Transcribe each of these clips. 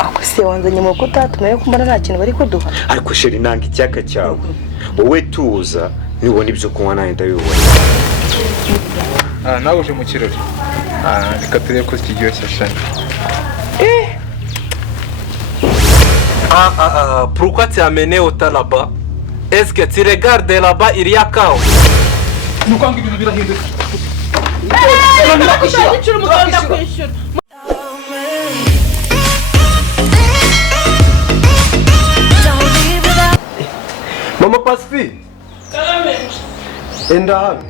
ako se wanzanye mu kutatumye ko mbona nta kintu bari kuduha ariko sheri nanga icyaka cyawe wowe tuza nibona ibyo kunywa nawe ndabibona nawe uje mu kirori reka turebe ko kiryoshye shani pourquoi tu as amené autant là-bas? Est-ce que tu regardes là-bas il y a chaos? Nous quand ibintu birahinduka Mama Pacifique. Enda hano.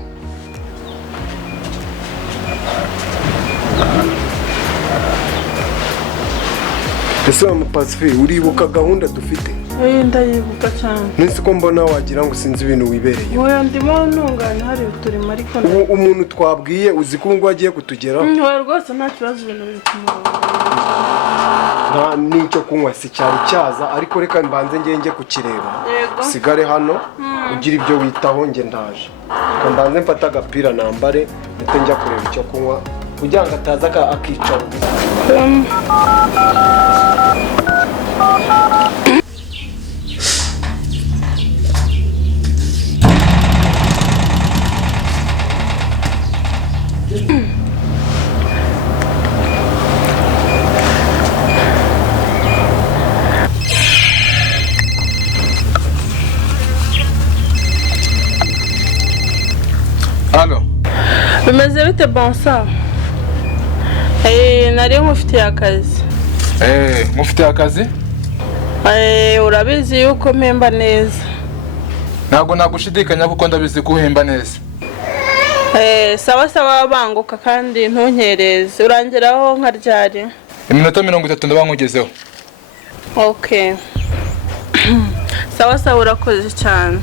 Ese Mama Pacifique uribuka gahunda dufite? Ndayibuka cyane. Nese ko mbona wagira ngo sinzi ibintu wibereye. Oya ndimo ntunganya hari uturimo ariko umuntu twabwiye uzi ko ngo agiye kutugeraho. Oya rwose nta kibazo ibintu biri kumurongo. Nta nicyo kunywa si cyari cyaza ariko reka mbanze ngenge kukireba. Sigare hano ugira ibyo witaho nge ndaje. Reka mbanze mfata agapira nambare ndetse njya kureba icyo kunywa kugira ngo ataza akicara. Allo. Bimeze bite bonsa? Nari nkufitiye akazi. Mufitiye akazi? Urabizi yuko mpemba neza. Ntabwo nagushidikanya kuko ndabizi ko uhemba neza. Sawa sawa banguka kandi ntunkereze. Urangeraho nka ryari? Iminota 30 ndabankugezeho. Okay. Sawa sawa urakoze cyane.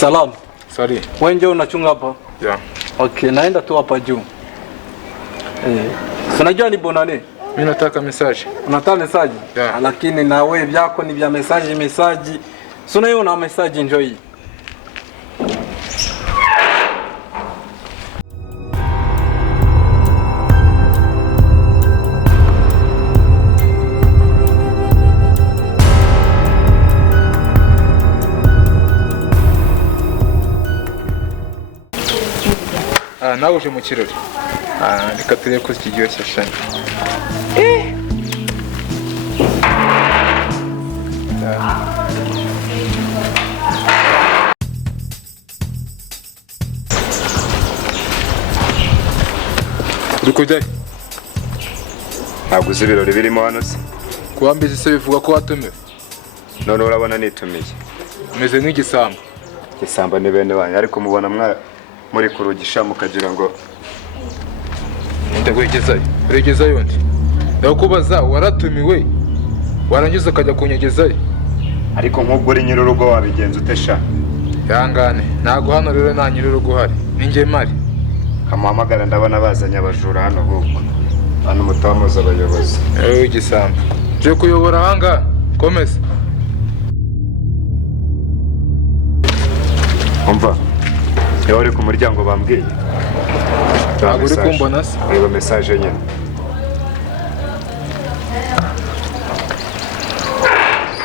Salam. Sorry. Wewe ndio unachunga hapa? Yeah. Okay, naenda tu hapa juu. Unajua ni bonane? Mimi nataka message. Unataka message? Yeah. Lakini na wewe vyako ni vya message. Sina hiyo na message enjoy. Nawe uje mu kirori reka turebe ko kiryoshye shani uri kujyayo ntabwo uzi ibirori birimo hano se kuba mbizi se bivuga ko watumiwe none urabona nitumiye umeze nk'igisambo igisamba ni bene wanyu ariko mubona muri kurugisha mukagira ngo uregezayo ndi ndakubaza waratumiwe warangiza ukajya kunyegezayo ariko nk'ubwo uri nyir'urugo wabigenza utesha yangane ntago hano rero nta nyir'urugo uhari ni njye mari kamuhamagara ndabona bazanye abajura hano ahubwo hano mutamuza abayobozi igisambo nje kuyobora ahangaha komeza umva iyo uri ku muryango bambwiye ntabwo uri kumbona se reba message nyine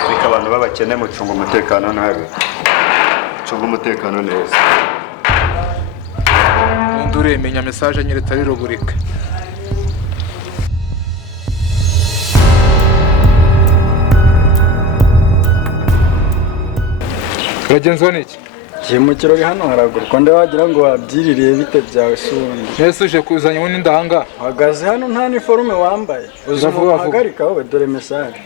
reka abantu babakene mucunga umutekano nabi cunga umutekano neza undi uremenya message nyeretse ari ruburika uragenzeho n'iki Gihe mu kirori hano haraguru ko wagira ngo wabyiririye bite byawe sundi nese uje kuzanye ubundi ndahanga hagaze hano nta uniforme wambaye uzavuga wowe dore message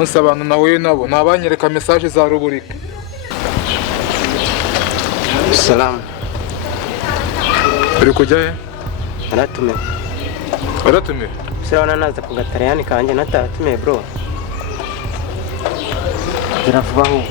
umunsi abantu nahuye nabo nabanyereka message za ruburika. Salamu. Uri kujya he? Naratumiwe. Waratumiwe? Sirabona naza ku gatariyani kanjye natatumiwe bro. Ziravuba aho.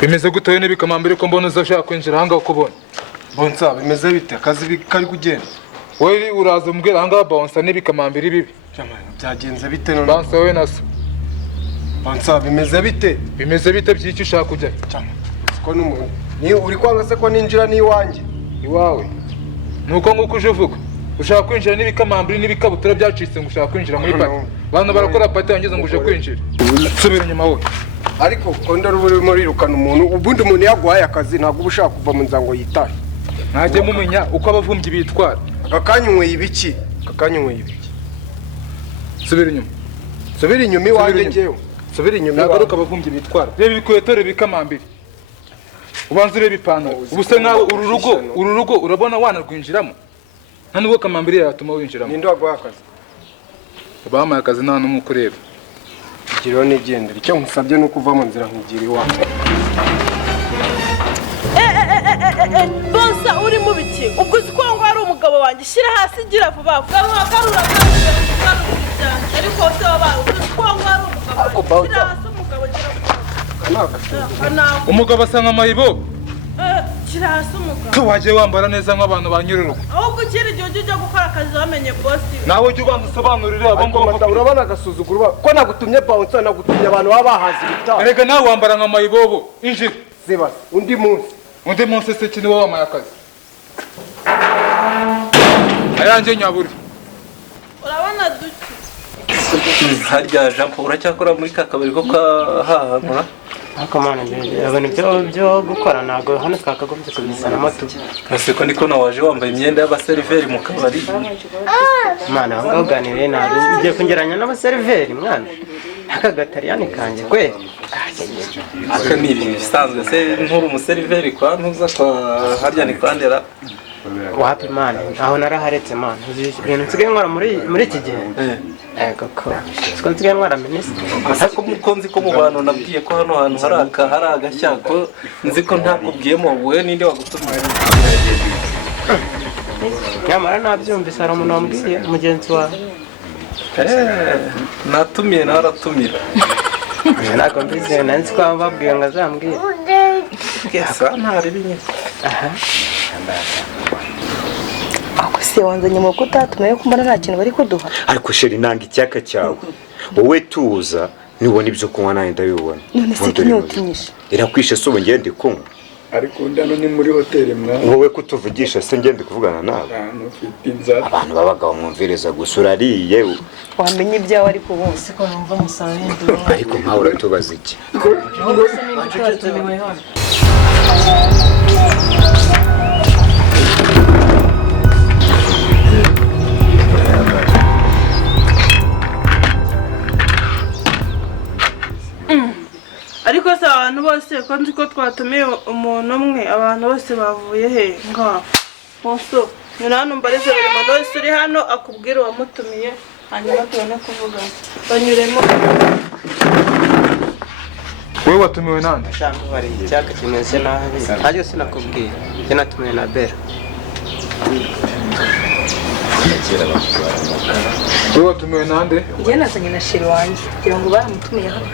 Bimeze gute we n'ibikamambiri ko mbona uzashaka kwinjira hanga ukubona? Bonsa bimeze bite akazi kari kugenda? Wewe uraza umbwira hanga bonsa n'ibikamambiri bibi. Byagenze bite none? Bonsa we naso. Bonsa bimeze bite? Bimeze bite by'icyo ushaka kujya? Ko n'umuntu ni uri kwanga se ko ninjira n'iwanjye? Iwawe. Nuko nguko uje uvuga. Ushaka kwinjira n'ibikamambiri n'ibikabutura byacitse ngo ushaka kwinjira muri party. Bana barakora party yangiza ngo uje kwinjira. Subira inyuma wowe. Ariko konda ruburi muri rukana umuntu ubundi umuntu yaguhaye akazi ntabwo ubushaka kuva mu nzango yitaye. Ntajye mumenya uko abavumbyi bitwara. Akakanywe ibiki? Akakanywe ibiki? Subira inyuma. Subira inyuma iwanjye ngewe. Subira inyuma. Nagaruka abavumbyi bitwara. Reba ibikweto bikamambiri. Ubanza ureba ipantaro. Ubuse nawe uru rugo urabona wanarwinjiramo. Nta nubwo kamambiri yatuma winjiramo. Ninde waguhaye akazi? Bamaye akazi nta n'umwe ukureba. Igiro nigendera icyo nkusabye no kuva mu nzira nkugira iwawe. Bonsa uri mu biki? Ubwo uzi ko ngo ari umugabo wanjye shyira hasi gira vuba. Garura ariko se wabaye uzi ko ngo ari umugabo. Shyira hasi umugabo gira. Umugabo asa nk'amayibo. Shyira hasi umugabo. Tuwaje wambara neza nk'abantu banyururuka. Ahubwo ukiri igihe ujya gukora akazi wamenye boss. Nawe ujye ubanza usobanurire abo ngo urabona agasuzuguro ko nagutumye bounce nagutumye abantu babahaza ibitaro. Erega nawe wambara nk'amayibobo. Injira. Ziba undi munsi se kini wowe wamaye akazi. Ayanjye nyaburi. Urabona duki. Harya Jean Paul uracyakora muri kakabari ko kahahanura? Ariko mana ibintu byo gukora ntabwo hano twakagombye kubisana moto. Ese ko ndiko nawaje wambaye imyenda y'abaseriveri mu kabari. Mana ngaganire nabi ugiye kungeranya n'abaseriveri mwana. Aka gatariyani kanje kwe. Aka ni ibintu bisanzwe se nkuru umuseriveri kwa ntuza kwa harya ni kwandera. Wapi mana aho naraharetse mana ibintu nsigaye nkora muri iki gihe. Koko siko nsigaye nkora minisitiri. Ariko mukonzi ko mu bantu nabwiye ko hano hantu hari agashyako nzi ko ntakubwiyemo wowe ninde wagutumiye. Nyamara nabyumvise hari umuntu wambwiye mugenzi wawe. Natumiye naratumira. Ntabwo mbizi nanzi ko babwiye ngo azambwire. Kesa ntari binye. Ako se wanzanye mu kutatumiye ko mbona nta kintu bari kuduha. Ariko sheri nanga icyaka cyawe. Wowe tuza nibona ibyo kunywa nawe ndabibona. None se kinyutinyisha. Irakwishe se ubu ngende kunywa. ariko ndano ni muri hoteli mwana. Wowe kutuvugisha se ngende kuvugana nawe. Ufite inzara. Abantu babaga bamwumvireza gusa urariye. Wamenye ibyawe ariko bose ko numva musarendo. Ariko nkawe uratubaza iki? Bose ni bitatumiwe hano. Ariko se abantu bose ko nzi ko twatumiye umuntu umwe abantu bose bavuye he ngaho. Bonso ni hano mbarize buri muntu wese uri hano akubwira uwamutumiye hanyuma tubone kuvuga. Banyuremo. Wewe watumiwe nande? Cyangwa bari icyaka kimeze nabi. Ntajye sinakubwira. Njye natumiwe na Bera. Wewe watumiwe nande? Njye nazanye na sheri wanjye kugira ngo baramutumiye hano.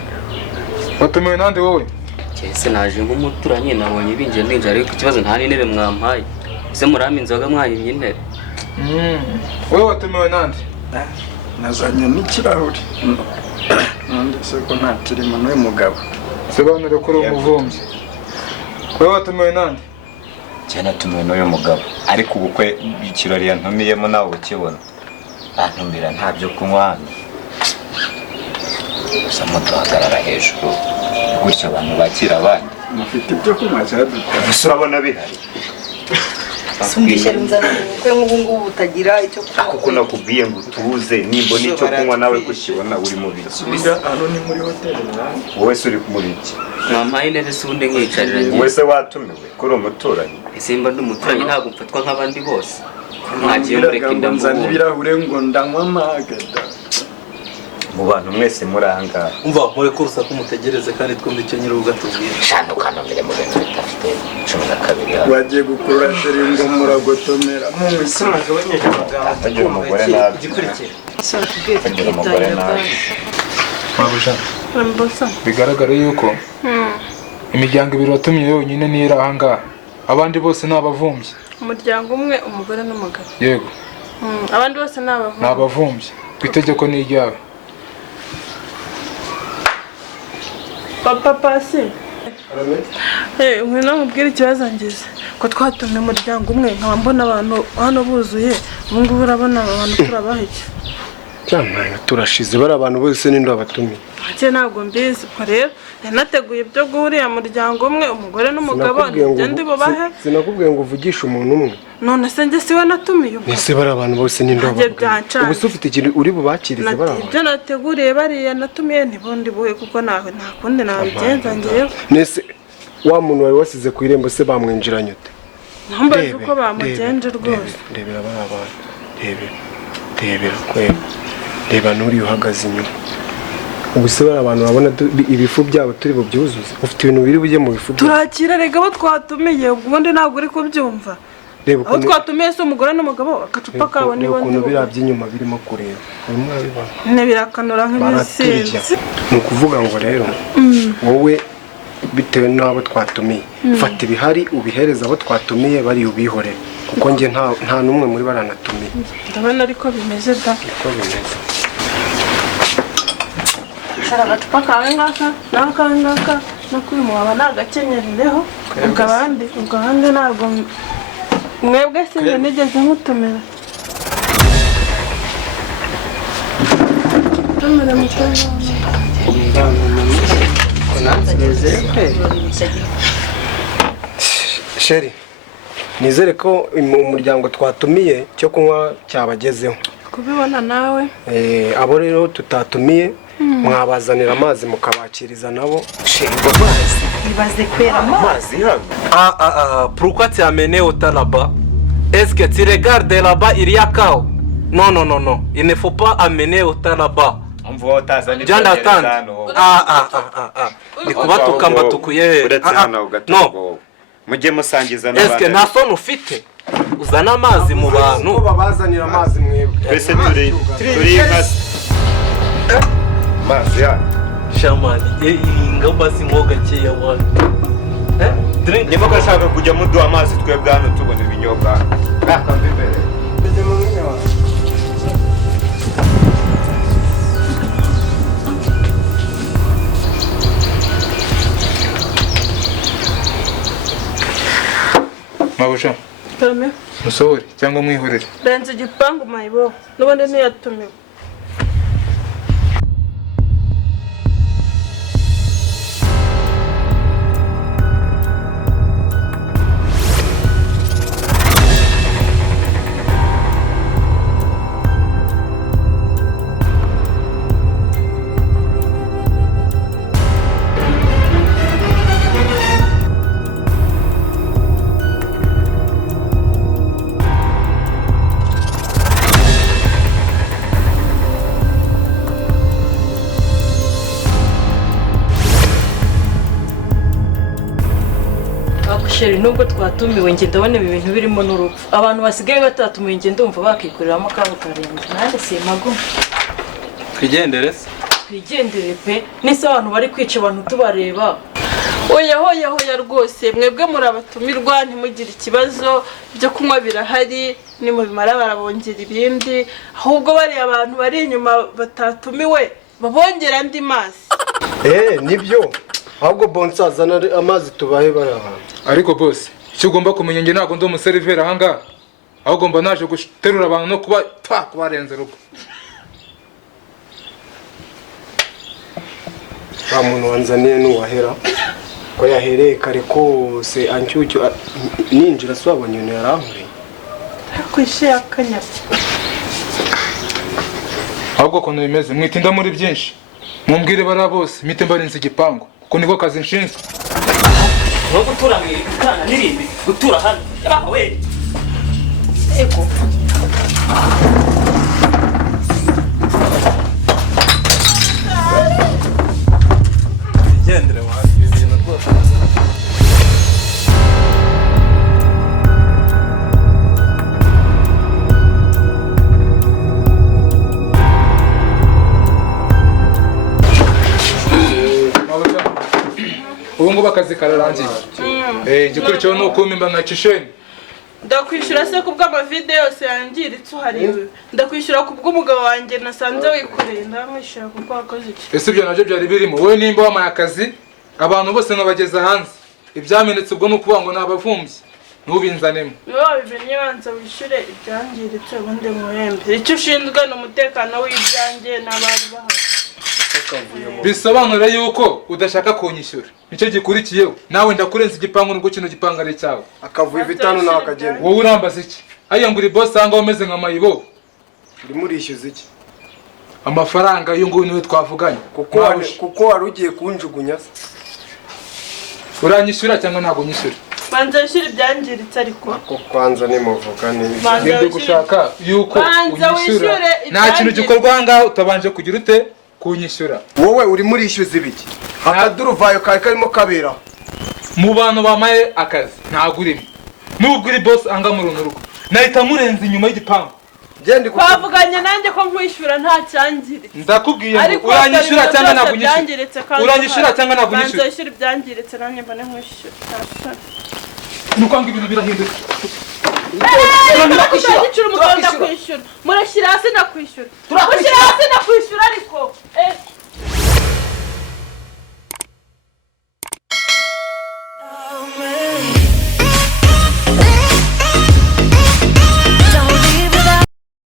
Watumiwe nande wowe? Cyese naje nk'umuturanyi nabonye binjye ariko ikibazo nta n'intebe mwampaye. Ese murama inzoga mwanyimye intebe. Wewe watumiwe nande? Nazanye n'ikirahuri. Nande se ko nta kirimo n'uyu mugabo. sobanura ko uri umuvumbyi. Wowe watumiwe nande? Cyane natumiwe n'uyu mugabo ariko ubukwe ikirori yantumiyemo nawe ukibona. Antumira nta byo kunywa hano. Gusa muduhagarara hejuru gutyo abantu bakira abandi. Mufite ibyo kunywa cyane. Gusa urabona bihari. Sumbisha nzana ubukwe ngubu utagira icyo kunywa. Kuko nakubwiye ngo tuze nimbo nicyo kunywa nawe kukibona uri mu biki. Hano ni muri hoteli mwana. Wowe se uri muri iki? Mwampaye intebe se ubundi nkiyicarira njye. Wowe se watumiwe kuri umuturanyi. Ese mba ndi umuturanyi ntabwo mfatwa nk'abandi bose. Mwagiye mureka indamu. Nzana ibirahure ngo ndanywa amagada. Mu bantu mwese muranga. Umva muri kursa kumutegereze kandi twumva icyo nyiri ugatubwira. Shano kanomere mu bintu bitafite 12. Wagiye gukurura sheri ngo muragotomera. Mu Sima gabanyije amagambo. Agira umugore nabi. Agira umugore nabi. Mabusha. Rambosa. Bigaragara yuko imiryango ibiri watumye yonyine niyo iri ahangaha. Abandi bose ni abavumbyi. Umuryango umwe umugore n'umugabo. Yego. Abandi bose ni abavumbyi. Ni abavumbyi. Ku itegeko ni iryawe. Papa Pasi. Ngwino nkubwire ikibazo ngize. Ko twatumye umuryango umwe nkaba mbona abantu hano buzuye. Ubu ngubu urabona abantu turabahike. Cyamana turashize bari abantu bose nindo abatumiye. Ake ntabwo mbizi ko rero yanateguye ibyo guhuriya muryango umwe umugore n'umugabo ndi bubahe. Sinakubwiye ngo uvugishe umuntu umwe. None se njye siwe natumiye ubwo. Ese bari abantu bose nindo abatumiye. Ubu se ufite ikintu uri bubakirize bari abantu. Ibyo nateguriye bariya natumiye ntibundi buhe kuko nawe nta kundi nabigenza ngewe. Nese wa muntu wari wasize ku irembo se bamwinjiranye ute? Ntambaze uko bamugenje rwose. Rebera bari abantu. Rebera kweba. Reba nuri uhagaze inyuma. Ubu se bari abantu babona ibifu byabo turi bubyuzuze. Ufite ibintu biri bujye mu bifu. Turakira rega bo twatumiye ubundi ntabwo uri kubyumva. Reba uko twatumiye se umugore n'umugabo akacupa kabo nibo ukuntu birabye inyuma birimo kureba. Urimo abibona. Ne birakanura nk'ibisinzi. Ni ukuvuga ngo rero wowe bitewe n'abo twatumiye fata ibihari ubihereza abo twatumiye bari ubihorere kuko nge nta numwe muri baranatumiye. Ndabona ariko bimeze da. Uko bimeze. Shara agacupa kawe ngaka n'akawe ngaka no kwimwaba nagakenyerereho ubwo abandi ntabwo mwebwe sinjye nigeze nkutumira. Tumire mutoya. Sheri nizere ko umuryango twatumiye cyo kunywa cyabagezeho. Kubibona nawe. Abo rero tutatumiye mwabazanira amazi mukabakiriza nabo. Shingo amazi. Ibaze kwera Amazi hano. Pourquoi tu as amené autant là-bas? Est-ce que tu regardes là-bas il y a cao? Non. Il ne faut pas amener autant là-bas. Umva utazana John Datan. Ni kuba tukamba tukuye. No. Mujye musangiza n'abandi. Est-ce que nta soni ufite? Uzana amazi mu bantu. Ko babazanira amazi mwebwe. Twese turi nkasi. Amazi ya. Shamani, ingamba singoga cyeya wana. Drink. Niba gashaka kujya muduha amazi twebwe hano tubona ibinyobwa. Akambe imbere. Mabusha. Tame. Musohore cyangwa mwihorere. Renze igipangu mayibo. N'ubundi ntiyatumiwe. Sheri nubwo twatumiwe nge ndabona ibi bintu birimo n'urupfu. Abantu basigaye batatumiwe nge ndumva bakikuriramo kabo karenze. Nande simaguma. Twigendere se. Twigendere pe. Nise abantu bari kwica abantu tubareba. Oya rwose mwebwe muri abatumirwa ntimugire ikibazo byo kunywa birahari ni mu bimara barabongera ibindi ahubwo bari abantu bari inyuma batatumiwe babongera andi mazi. Nibyo ahubwo bonsa azana amazi tubahe baraha. Ariko boss icyo ugomba kumenya nge ntabwo ndi umuseriveri ahangaha ahubwo mba naje guterura abantu no kubarenza urugo. Wa muntu wanzaniye n'uwahera ko yahereye kare kose anshyucyo ninjira swabonye ibintu yarankuriye Akwishe akanya. Ahubwo ukuntu bimeze mwitinda muri byinshi mumbwire bariya bose mite mbarinze igipangu kuko niko kazi nshinzwe. Wowe gutura mu ikana n'irimbi gutura hano we eko gendere wa ibintu rwose. Ubu ngubu akazi kararangiye. Igikurikiyeho ni ukumimba nka Kisheni. Ndakwishyura se kubw'amavide yose yangiritse uhariwe. Ndakwishyura kubw'umugabo wanjye nasanze wikoreye ndamwishyura kuko wakoze iki. Ese ibyo nabyo byari birimo wowe nimba wamaye akazi abantu bose nkabageza hanze ibyamenetse ubwo ni ukuvuga ngo nabavumbye ntubinzanemo. Niwe wabimenye banza wishyure ibyangiritse ubundi muhembe. Icyo ushinzwe ni umutekano w'ibyanjye n'abari bahari. Bisobanura yuko udashaka kunyishyura. Nicyo gikurikiyeho nawe ndakurenza igipangu nubwo kino gipangu ari cyawe. Akavuye vitano nakagenda. Wowe urambaza iki? Aya nguri boss anga umeze nka mayibo. Uri murishyuza iki? Amafaranga yo nguyu niwe twavuganye. Kuko wari ugiye kunjugunya. Uranyishyura cyangwa ntabwo nyishyura? Banza wishyure ibyangiritse ariko. Kwanza nimuvugane Ngende gushaka yuko unyishyura. Nta kintu gikorwa ahangaha utabanje kugira ute kunyishyura. Wowe uri murishyuza ibiki? Akaduruvayo kari karimo kabera. Mu bantu bamaye akazi ntabwo urimo. Nubwo uri boss anga mu rugo. Nahita murenza inyuma y'igipangu. Twavuganye nanjye ko nkwishyura nta cyangiritse. Ndakubwiye ngo uranyishyura cyangwa ntabwo unyishyura. Uranyishyura cyangwa ntabwo unyishyura. Banza wishyure ibyangiritse nanjye mbone nkwishyura. Nukwanga ibintu birahinduka. Murashyira hasi ndakwishyura. Murashyira hasi ndakwishyura ariko.